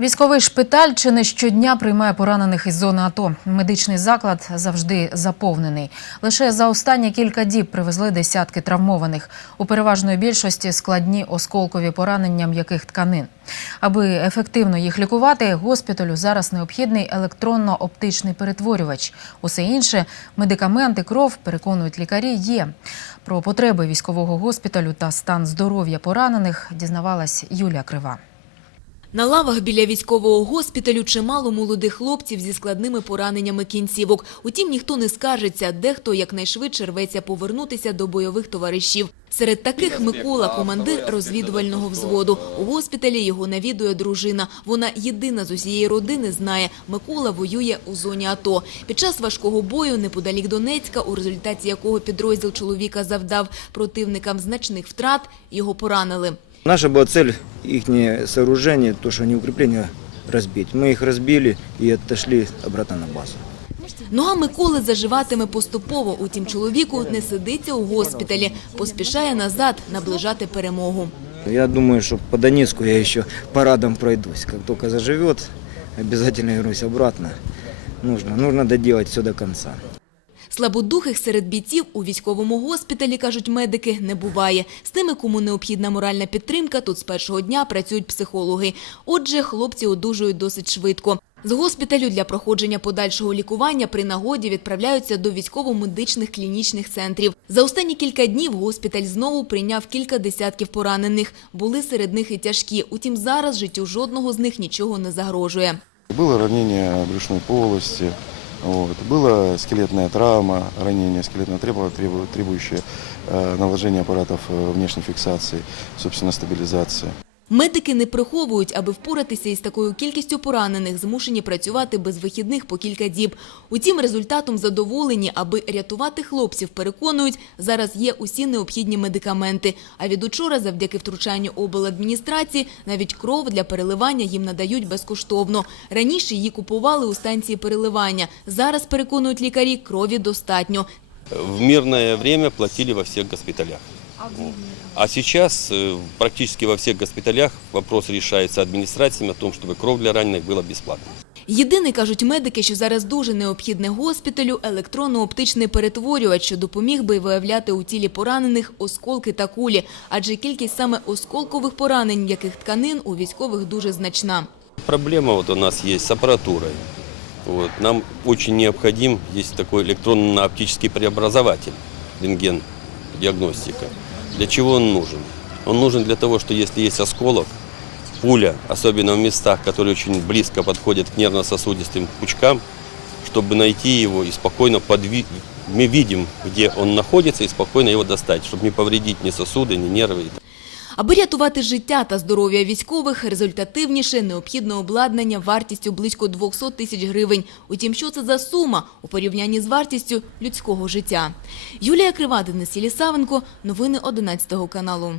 Військовий шпиталь чи не щодня приймає поранених із зони АТО. Медичний заклад завжди заповнений. Лише за останні кілька діб привезли десятки травмованих. У переважної більшості складні осколкові поранення м'яких тканин. Аби ефективно їх лікувати, госпіталю зараз необхідний електронно-оптичний перетворювач. Усе інше медикаменти, кров переконують лікарі. Є про потреби військового госпіталю та стан здоров'я поранених дізнавалась Юлія Крива. На лавах біля військового госпіталю чимало молодих хлопців зі складними пораненнями кінцівок. Утім, ніхто не скаржиться, дехто якнайшвидше рветься повернутися до бойових товаришів. Серед таких Микола, командир розвідувального взводу. У госпіталі його навідує дружина. Вона єдина з усієї родини знає, Микола воює у зоні АТО. Під час важкого бою неподалік Донецька, у результаті якого підрозділ чоловіка завдав противникам значних втрат, його поранили. Наша была цель их сооружения, то, что они укрепления разбить. Мы их разбили и отошли обратно на базу. Нога Миколи заживатиме поступово, утім чоловіку не сидиться у госпіталі, поспішає назад наближати перемогу. Я думаю, что по Донецку я еще парадом пройдусь. Как только заживет, обязательно вернусь обратно. Нужно, нужно доделать все до конца. Слабодухих серед бійців у військовому госпіталі, кажуть медики, не буває. З тими, кому необхідна моральна підтримка, тут з першого дня працюють психологи. Отже, хлопці одужують досить швидко. З госпіталю для проходження подальшого лікування при нагоді відправляються до військово-медичних клінічних центрів. За останні кілька днів госпіталь знову прийняв кілька десятків поранених. Були серед них і тяжкі. Утім, зараз життю жодного з них нічого не загрожує. Было ранение брюшной полости, вот. была скелетная травма, ранение скелетной травмы, требу- требующее э, наложения аппаратов э, внешней фиксации, собственно, стабилизации. Медики не приховують, аби впоратися із такою кількістю поранених, змушені працювати без вихідних по кілька діб. Утім, результатом задоволені, аби рятувати хлопців, переконують, зараз є усі необхідні медикаменти. А від учора, завдяки втручанню обладміністрації, навіть кров для переливання їм надають безкоштовно. Раніше її купували у станції переливання. Зараз, переконують лікарі, крові достатньо. В мирное время платили во всех госпиталях. А сейчас э, практически во всех госпиталях вопрос решается администрациями о том, чтобы кровь для раненых была бесплатной. Єдине, кажуть медики, що зараз дуже необхідне госпіталю – електронно-оптичний перетворювач, що допоміг би виявляти у тілі поранених осколки та кулі. Адже кількість саме осколкових поранень м'яких тканин у військових дуже значна. Проблема вот у нас есть с аппаратурой. Вот. Нам очень необходим, есть такой электронно-оптический преобразователь, рентген, Диагностика. Для чего он нужен? Он нужен для того, что если есть осколок, пуля, особенно в местах, которые очень близко подходят к нервно-сосудистым пучкам, чтобы найти его и спокойно подви... Мы видим, где он находится, и спокойно его достать, чтобы не повредить ни сосуды, ни нервы. Аби рятувати життя та здоров'я військових, результативніше необхідне обладнання вартістю близько 200 тисяч гривень. Утім, що це за сума у порівнянні з вартістю людського життя? Юлія Крива, Денис Єлісавенко. Новини 11 каналу.